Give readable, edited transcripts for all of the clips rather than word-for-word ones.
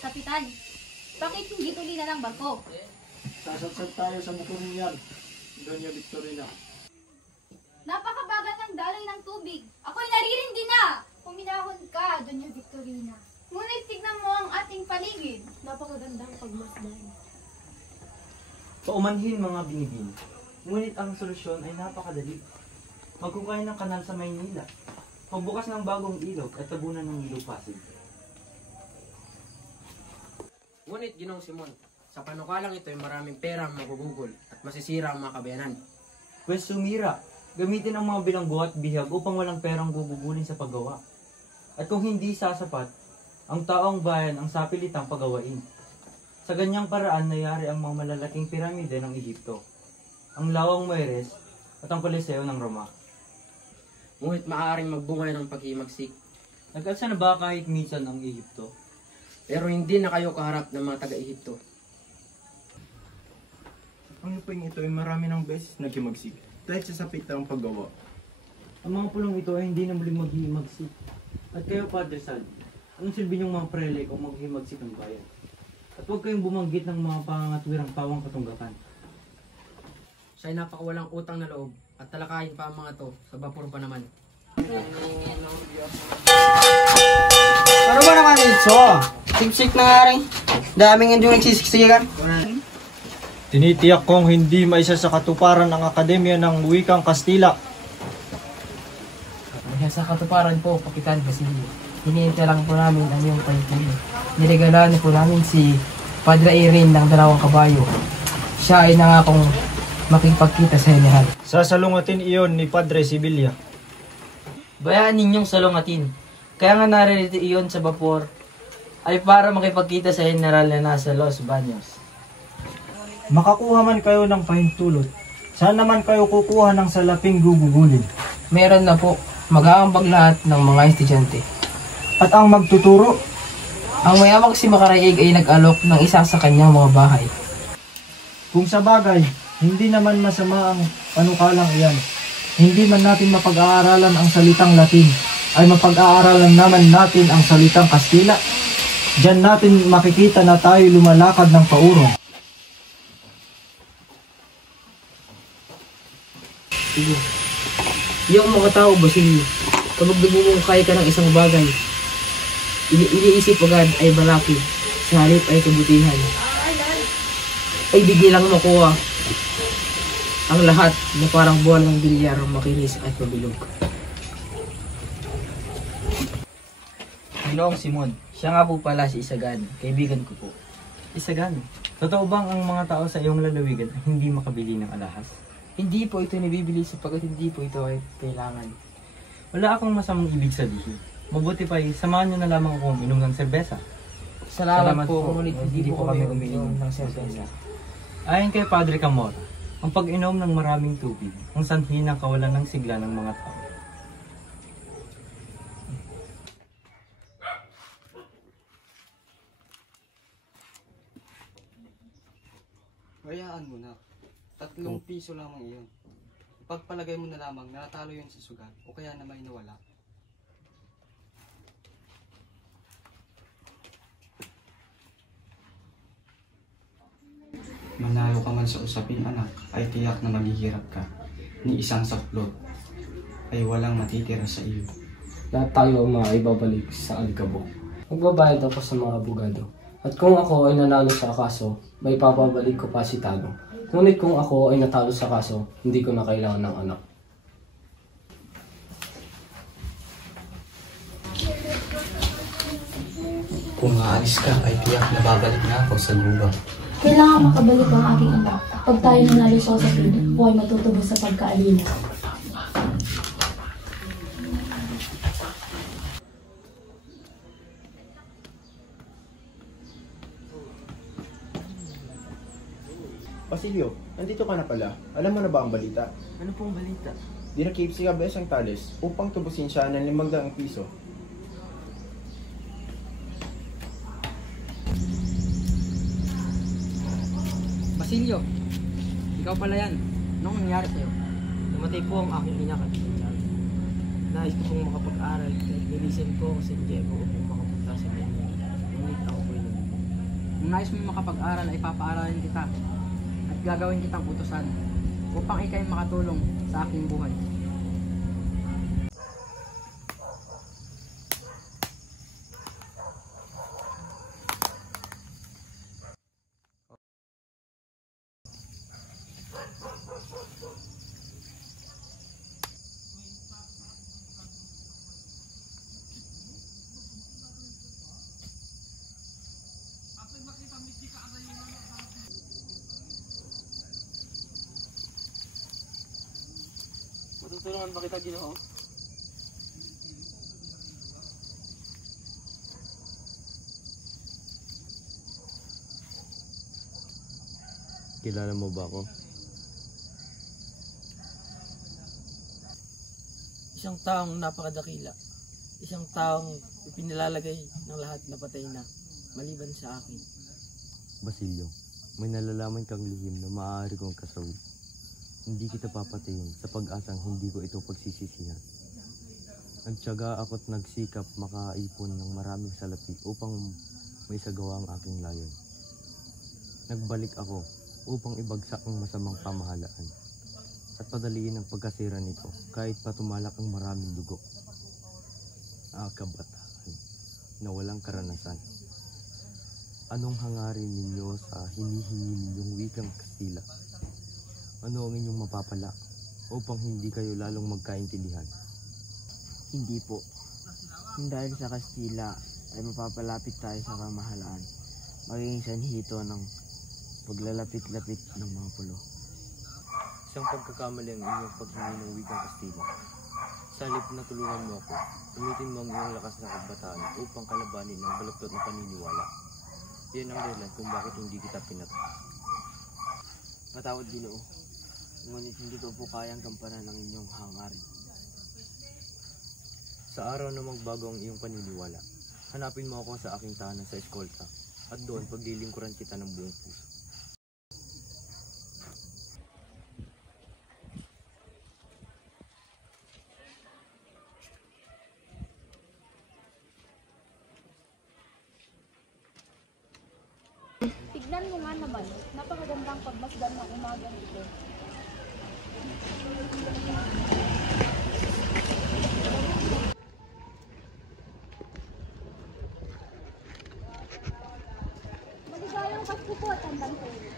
Kapitan. Bakit hindi tuloy na ng barko? Sasadsad tayo sa Mukurinyan, Doña Victorina. Napakabagal ng daloy ng tubig. Ako'y naririndi na! Puminahon ka, Doña Victorina. Ngunit tignan mo ang ating paligid. Napakagandang pagmasdan. Paumanhin mga binibin. Ngunit ang solusyon ay napakadali. Magkukay ng kanal sa Maynila. Magbukas ng bagong ilog at tabunan ng ilog Pasig. Ngunit, Ginoong Simon, sa panukalang ito ay maraming pera ang magugugol at masisira ang mga kabayanan. Pwes sumira, gamitin ang mga bilanggo at bihag upang walang perang gugugulin sa paggawa. At kung hindi sasapat, ang taong bayan ang sapilitang pagawain. Sa ganyang paraan nayari ang mga malalaking piramide ng Ehipto, ang Lawang Moires at ang Coliseo ng Roma. Ngunit maaaring magbungay ng paghimagsik. Nag-alsa na ba kahit minsan ang Ehipto? Pero hindi na kayo kaharap ng mga taga-Ehipto. Ang luping ito ay marami ng beses naghimagsik dahil sa sapit ng paggawa. Ang mga pulong ito ay hindi na muling maghihimagsik. At kayo, Padre Salvi, anong silbi niyong mga prele kung maghihimagsik ang bayan? At huwag kayong bumanggit ng mga pangangatwirang pawang katunggakan. Siya'y napakawalang utang na loob at talakayin pa ang mga to sa bapor pa naman. Ano ba naman ito? Siksik na nga rin. Daming yung nagsisiksikan. Tinitiyak kong hindi maisa sa katuparan ang Akademya ng Wikang Kastila. Sa katuparan po, Kapitan Basilio. Hinihintay lang po namin ang iyong pagpuli. Niregalaan po namin si Padre Irene ng 2 kabayo. Siya ay nangakong makipagkita sa General. Sasalungatin iyon ni Padre Sibilia. Bayaan ninyong salungatin. Kaya nga naririto iyon sa bapor ay para makipagkita sa General na nasa Los Baños. Makakuha man kayo ng pahintulot, saan naman kayo kukuha ng salaping gugugulin? Meron na po, mag-aambag lahat ng mga estudyante. At ang magtuturo? Ang mayamang si Makaraig ay nag-alok ng isa sa kanyang mga bahay. Kung sa bagay, hindi naman masama ang panukalang iyan. Hindi man natin mapag-aaralan ang salitang Latin, ay mapag-aaralan naman natin ang salitang Kastila. Diyan natin makikita na tayo lumalakad ng paurong. Sige. Yung mga tao, Basilio, kapag nagmumungkay ka ng isang bagay, iniisip agad ay malaki, sa halip ay kabutihan. Ay biglang makuha ang lahat na parang buwan ng bilyar, makinis at mabilog. Ginoong Simon, siya nga po pala si Isagan, kaibigan ko po. Isagan, totoo bang ang mga tao sa iyong lalawigan ay hindi makabili ng alahas? Hindi po ito nabibili sapagkat hindi po ito ay kailangan. Wala akong masamang ibig sabihin. Mabuti pa samahan niyo na lamang ako uminom ng serbesa. Salamat po, ngunit hindi po kami uminom ng serbesa. Ayon kay Padre Camora, ang pag-inom ng maraming tubig ang sanhi ng kawalan ng sigla ng mga tao. Hayaan mo na. 3 piso lamang iyon. Pagpalagay mo na lamang na natalo yun sa sugal o kaya na may nawala. Manalo ka man sa usapin, anak, ay tiyak na maghihirap ka. Ni isang saplot ay walang matitira sa iyo. Lahat tayo ang mga ibabalik sa alikabok. Magbabayad ako sa mga abogado. At kung ako ay nanalo sa kaso, may papabalik ko pa si Talo. Ngunit kung ako ay natalo sa kaso, hindi ko na kailangan ng anak. Kung aalis ka, ay tiyak na babalik na ako sa guba. Kailangan makabalik ang aking anak. Pag tayo nanalo sa usapin, ako ay matutubos sa pagkaalila. Basilio, nandito ka na pala. Alam mo na ba ang balita? Ano pong balita? Dinakip si Gabes ang Tales upang tubusin siya ng 500 piso. Basilio, ikaw pala yan. Anong nangyari sa'yo? Namatay po ang aking ina at pinsan. Nais ko pong makapag-aral at nilisan ko ako sa Diego upang makapunta sa Manila. Ngunit ako po'y nalito. Kung nais mo makapag-aral ay papaaralin kita at gagawin kitang utusan upang ikay makatulong sa aking buhay. Matutulungan ba kita, Ginoo? Kilala mo ba ako? Isang taong napakadakila. Isang taong ipinilalagay ng lahat na patay na, maliban sa akin. Basilio, may nalalaman kang lihim na maaari kong kasawid. Hindi kita papatayin sa pag-asang hindi ko ito pagsisisihan. Nagtiyaga ako't nagsikap makaipon ng maraming salapi upang may sagawa ang aking layon. Nagbalik ako upang ibagsak ang masamang pamahalaan at padaliin ang pagkasira nito kahit patumalak ang maraming dugo. Kabataan na walang karanasan. Anong hangarin ninyo sa hinihingi ninyong wikang Kastila? Ano ang inyong mapapala upang hindi kayo lalong magkaintindihan? Hindi po. Dahil sa Kastila ay mapapalapit tayo sa pamahalaan, magiging sanhi ito ng paglalapit-lapit ng mga pulo. Isang pagkakamali ang inyong paghingi ng wikang Kastila. Sa halip na tulungan mo ako, gamitin mo ang iyong lakas na kabataan upang kalabanin ang baluktot na paniniwala. Yan ang dahilan kung bakit hindi kita pinatay. Patawad, Ginoo. Ngunit hindi ko po kayang gampanan ang inyong hangarin. Sa araw na magbago ang iyong paniniwala, hanapin mo ako sa aking tahanan sa eskolta at doon paglilingkuran kita ng buong puso. Tignan mo nga naman, napakagandang pagmasdan ng umaga nito. Maligayang Pasko po, Tandang Selo.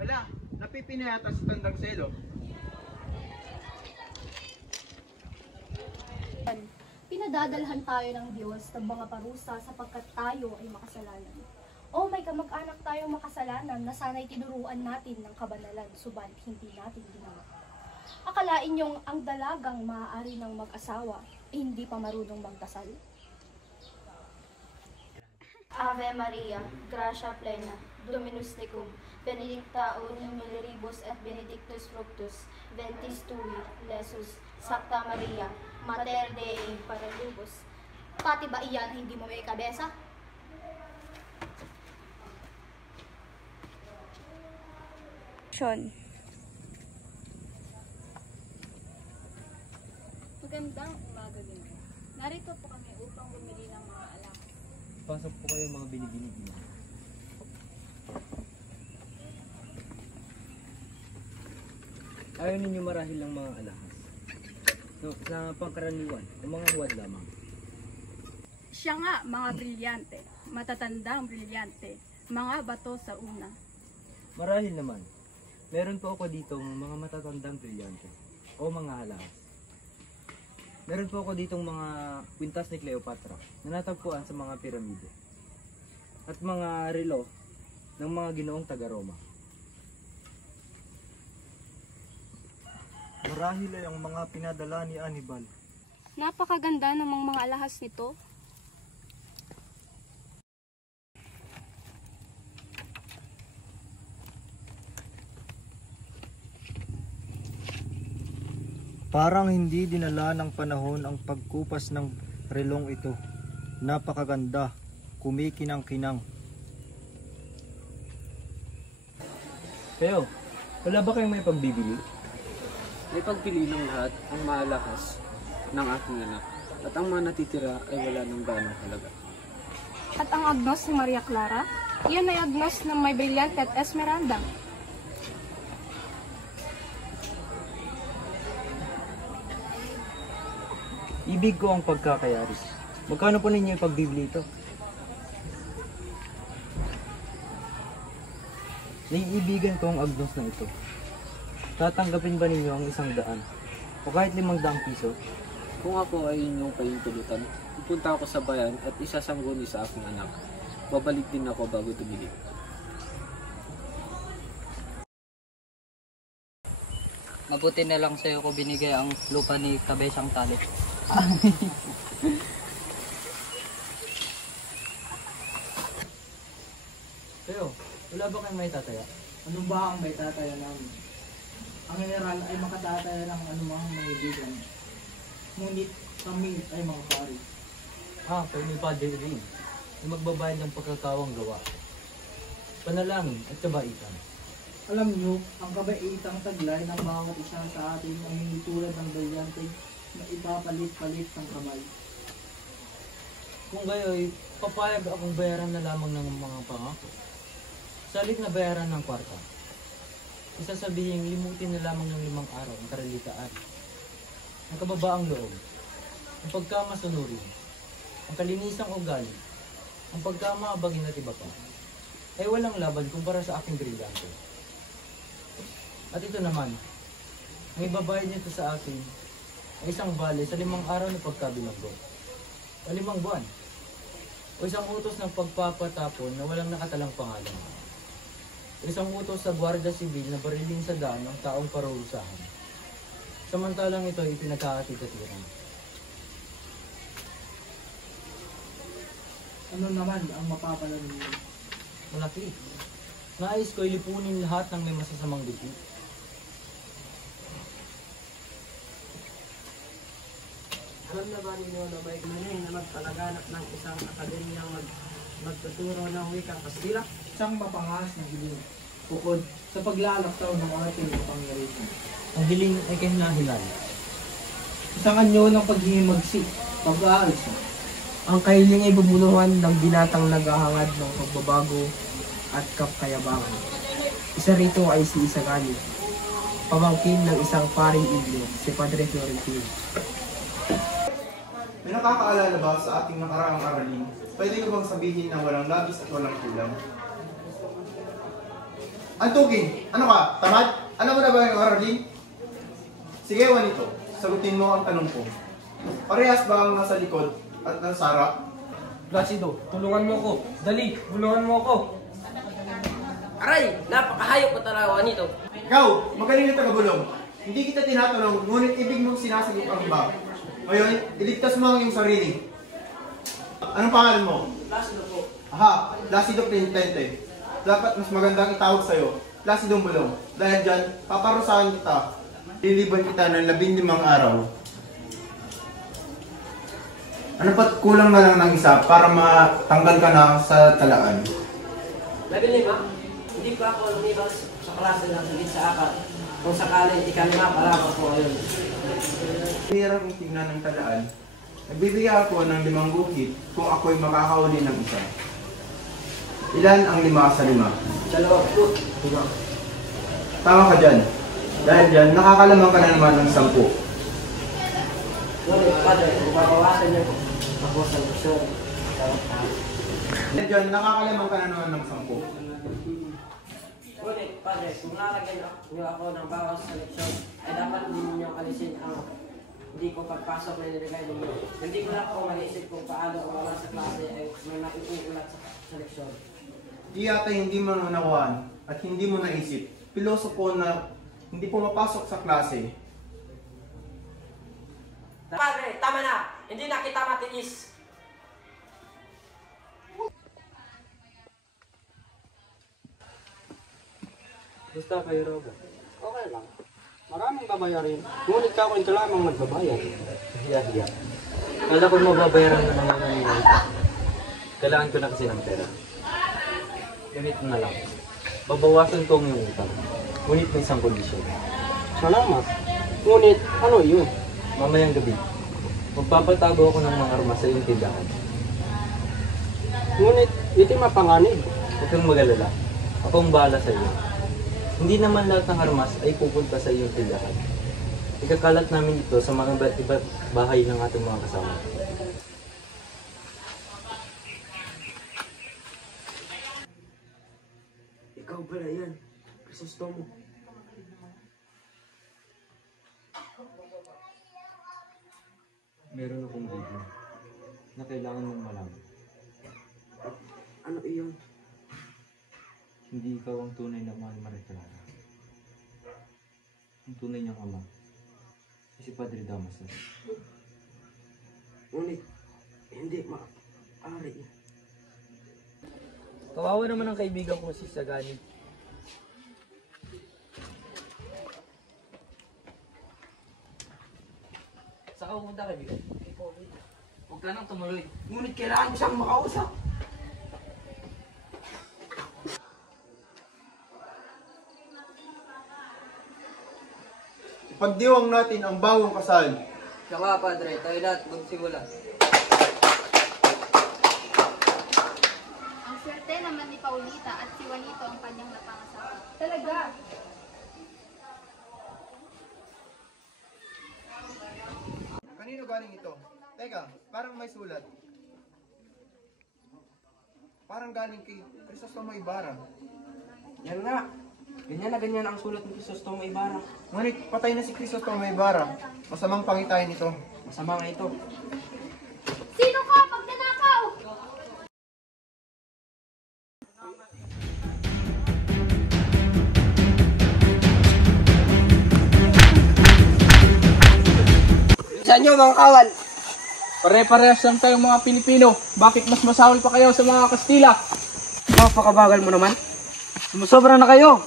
Hala, napipinayata sa Tandang Selo. Pinadadalhan tayo ng Diyos ng mga parusa sapagkat tayo ay makasalanan. O may kamag-anak tayong makasalanan na sana'y tinuruan natin ng kabanalan, subalit hindi natin ginawa. Akalain niyong ang dalagang maaari ng mag-asawa ay hindi pa marunong magdasal? Ave Maria, gratia plena, Dominus tecum, benedicta uni mulieribus et benedictus fructus ventris tui, Jesus. Santa Maria, Mater Dei paralubos. Pati ba iyan hindi mo may kabesa? Magandang umaga din. Narito po kami upang bumili ng mga alak. Pasok po kayo mga binibinig niyo. Ayaw ninyo marahil ng mga alahas. No, sa pangkaraniwan, ang mga huwad lamang. Siya nga, mga brilyante, matatandang brilyante, mga bato sa una. Marahil naman, meron po ako dito mga matatandang brilyante o mga alahas. Meron po ako ditong mga kwintas ni Cleopatra na natagpuan sa mga piramide at mga relo ng mga ginoong taga-Roma. Marahil ay ang mga pinadala ni Hannibal. Napakaganda namang mga alahas nito. Parang hindi dinala ng panahon ang pagkupas ng relong ito. Napakaganda, kumikinang-kinang. Pero, wala ba kayong may pagbibili? May pagpili ng lahat ang maalahas ng aking anak at ang mga natitira ay wala ng gaanong halaga. At ang agnos ni Maria Clara, iyan ay agnos ng may brilyante at Esmeralda. Ibig ko ang pagkakayari. Magkano po ninyo ipagbibili ito? Naiibigan ko ang agnos na ito. Tatanggapin ba ninyo ang 100 o kahit 500 piso? Kung ako ay inyong pahintulutan, pupunta ako sa bayan at isasangguni sa aking anak. Babalik din ako bago tumili. Mabuti na lang sa'yo ko binigay ang lupa ni Kabesang Tali. Pero, wala ba kayong may tataya? Ano ba ang may tataya namin? Ang general ay makatataya ng anumang mangibigan. Ngunit kami ay mga pari. Pero may padre rin. May magbabayad ng pagkakawang gawa. Panalangin at kabaitan. Alam nyo, ang kabaitang taglay ng bawat isa sa atin ay hindi tulad ng brilyante na ipapalit-palit ng kamay. Kung gayoy, papayag akong bayaran na lamang ng mga pangako. Salit na bayaran ng kwarta. Isasabihin, limutin na lamang ng 5 araw ang karalitaan. Ang kababaang loob, ang pagkamasunurin, ang kalinisang ugali, ang pagkamabagin at iba pa, ay walang laban kumpara sa aking brilyante. At ito naman, ang ibabayad nito sa akin ay 1 bale sa 5 araw na pagkabilanggo, o 5 buwan, o 1 utos ng pagpapatapon na walang nakatalang pangalan, o 1 utos sa Guardia Civil na barilin sa daan ng taong parurusahan. Samantalang ito ay pinagkakatigatiran. Ano naman ang mapapalan ninyo? Malaki. Nais ko ilipunin lahat ng may masasamang dikit. Alam na ba ninyo na may maning na magpalaganap ng isang akademiyang magtuturo ng wikang Kastila? Isang mapangahas na hiling, bukod sa paglalaktaw ng ating kapangyarihan. Ang hiling ay kahinahilan. Isang anyo ng paghihimagsik, pag-aalsa. Ang kahiling ay bubulungan ng binatang naghahangad ng pagbabago at kapayabangan. Isa rito ay si Isagani, pamangkin ng isang paring Indio, si Padre Florentino. May nakakaalala ba sa ating nakaraang aralin? Pwede ko bang sabihin na walang labis at walang kulang? Antugin, ano ka? Tamad? Ano mo na ba yung aralin? Sige, Juanito, sagutin mo ang tanong ko. Parehas ba ang nasa likod at nasa harap? Placido, tulungan mo ako. Dali, tulungan mo ako. Aray! Napakahayop ko talaga nito. Ikaw, magaling na taga-bulong. Hindi kita tinatanong, ngunit ibig mong sinasagot ang iba. Ngayon, iligtas mo ang iyong sarili. Anong pangalan mo? Placido po. Aha, Placido Printente. Dapat mas magandang itawag sa'yo, Placidong Bulong. Dahil dyan, paparusahan kita. Liliban kita ng 15 araw. Ano pa't kulang na lang ng isa para matanggal ka na sa talaan? 15? Hindi pa ako lumibas sa klase ng higit sa 4. Kung sakali, ikalima pa lang ako ngayon. Hirap kong tingnan ng talaan. Nagbibigay ako ng 5 guhit kung ako'y makakahuli ng isa. Ilan ang 5 sa 5? 2. Tama ka dyan. Dahil dyan, nakakalamang ka na naman ng 10. Ngunit, Padre, kung babawasan niyo ako sa lusyon. Dahil dyan, nakakalamang ka na naman ng 10. Ngunit, Padre, kung lalagyan niyo ako ng bawas sa leksyon, ay dapat din niyo alisin ang hindi ko pagpasok na nilagay ninyo. Hindi ko lang po mag-iisip kung paano ang wala sa klase ay may maiuulat sa leksyon. Di yata hindi mo naunawaan at hindi mo naisip. Pilosopo na hindi pumapasok sa klase. Padre, tama na! Hindi na kita matiis! Gusto kayo, Robo? Okay lang. Maraming babayarin. Ngunit ka ito lamang magbabayad. Hiya. Kala ko mababayaran na naman ng mga ito. Kailangan ko na kasi ng pera. Ganito na lang. Babawasan ko ang iyong utang. Ngunit may isang kondisyon. Salamat. Ngunit, ano yun? Mamayang gabi, magpapatago ako ng mga armas sa iyong tindahan. Ngunit ito'y mapanganib. Huwag kang mag-alala. Ako ang bahala sa iyo. Hindi naman lahat ng armas ay pupunta sa iyong tindahan. Ikakalat namin ito sa mga iba't bahay ng ating mga kasama. Ikaw pala yan, Crisostomo. Meron akong video na kailangan mong malaman. Ano iyon? Hindi ikaw ang tunay na mahal Maria Clara. Ang tunay niyang ama, si Padre Damaso. Ngunit, hindi maaari. Kawawa naman ang kaibigan ko si Sagani. Saan ka pumunta, kaibigan? Huwag ka nang tumuloy. Ngunit kailangan ko siyang makausap. Ipagdiwang natin ang bagong kasal. Siya nga, Padre. Tayo lahat magsimula. Ang swerte naman ni Paulita at si Juanito ang kanyang napangasawa. Talaga? Kanino galing ito? Teka, parang may sulat. Parang galing kay Crisostomo Ibarra. Yan nga. Ganyan na ganyan ang sulat ni Crisostomo Ibarra. Ngunit patay na si Crisostomo Ibarra. Masamang pangitain ito. Masama nga ito. Sino ka? Pagnanakaw! Saan nyo mga kawal? Pare-parehas lang tayong mga Pilipino. Bakit mas masahol pa kayo sa mga Kastila? Napakabagal mo naman. Sumusobra na kayo.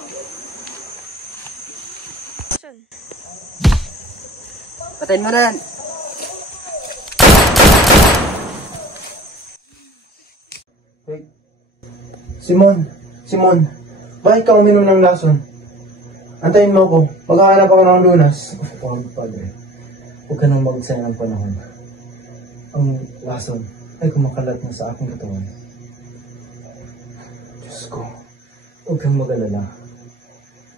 Patayin mo na yan. Wait. Simon, bakit ka uminom ng lason? Antayin mo ako. Maghahanap ako ng lunas. Padre, huwag ka nang magsayang ng panahon. Ang lason ay kumakalat na sa aking katawan. Diyos ko, huwag kang mag-alala.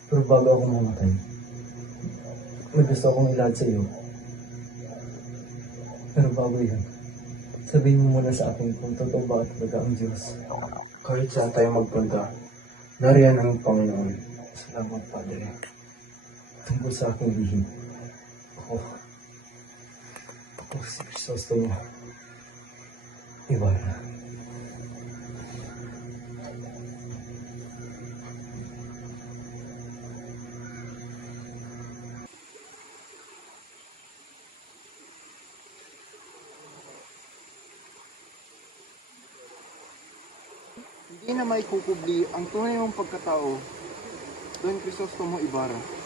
Pero bago ako mamatay, may gusto akong ilahad sa iyo. Pero bago yan, sabihin mo muna sa akin kung totoo ba at talaga ang Diyos. Kahit saan tayo magpunta, nariyan ang Panginoon. Salamat, Padre. Tungkol sa aking lihim. Ako si Crisostomo Ibarra. Hindi na maikukubli ang tunay mong pagkatao, Don Crisostomo Ibarra.